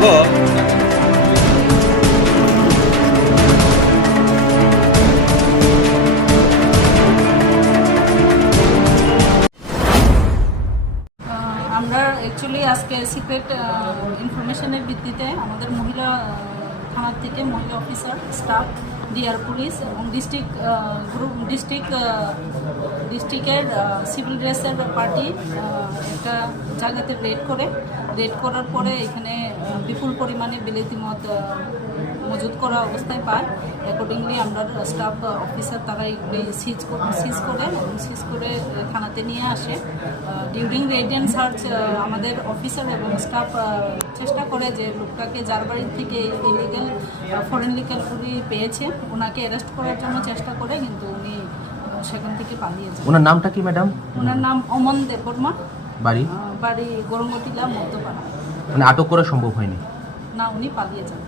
ঘ আমরা অ্যাকচুয়ালি আজকে সিক্রেট ইনফরমেশনের ভিত্তিতে আমাদের মহিলা থানার থেকে মহিলা officer staff D R police এবং ডিস্ট্রিক্ট গ্রুপ ডিস্ট্রিক্ট ডিস্ট্রিক্টের সিভিল ড্রেসের পার্টি একটা জায়গাতে রেড করে। রেড করার পরে এখানে বিপুল পরিমাণে বিলেতি আহ, মজুত করা অবস্থায় পায়। অ্যাকর্ডিংলি আমরা স্টাফ অফিসার তারা এগুলি সিজ সিজ করে এবং সিজ করে থানাতে নিয়ে আসে। ডিউরিং রেড অ্যান্ড সার্চ আমাদের অফিসার এবং স্টাফ চেষ্টা করে যে লোকটাকে যার বাড়ির থেকে ইলিগাল ফরেন লিগাল পুরি পেয়েছে ওনাকে অ্যারেস্ট করার জন্য চেষ্টা করে কিন্তু উনি সেখান থেকে পালিয়ে যান ওনার নামটা কি ম্যাডাম ওনার নাম অমন দেববর্মা। বাড়ি? বাড়ি গরমতিলা মধ্যপাড়া। মানে আটক করা সম্ভব হয়নি? না উনি পালিয়ে যান।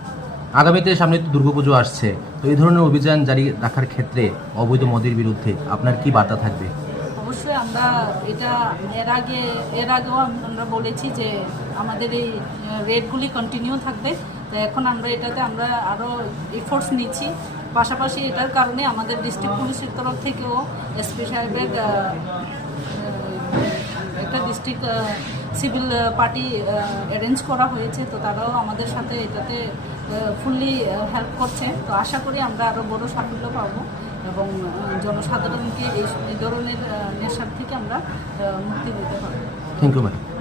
আগামীতে সামনে তো দুর্গাপুজো আসছে। তো এই ধরনের অভিযান জারি রাখার ক্ষেত্রে অবৈধ মদের বিরুদ্ধে আপনার কি বার্তা থাকবে? অবশ্যই আমরা এটা এর আগে এর আগেও আমরা বলেছি যে আমাদের এই রেটগুলি কন্টিনিউ থাকবে। তো এখন আমরা এটাতে আমরা আরও এফোর্টস নিচ্ছি। পাশাপাশি এটার কারণে আমাদের ডিস্ট্রিক্ট পুলিশের তরফ থেকেও এসপি সাহেবের আহ, একটা ডিস্ট্রিক্ট সিভিল পার্টি অ্যারেঞ্জ করা হয়েছে, তো তারাও আমাদের সাথে এটাতে ফুললি হেল্প করছে। তো আশা করি আমরা আরও বড় সাফল্য পাবো এবং জনসাধারণকে এই ধরনের নেশার থেকে আমরা মুক্তি দিতে পারব। Thank you madam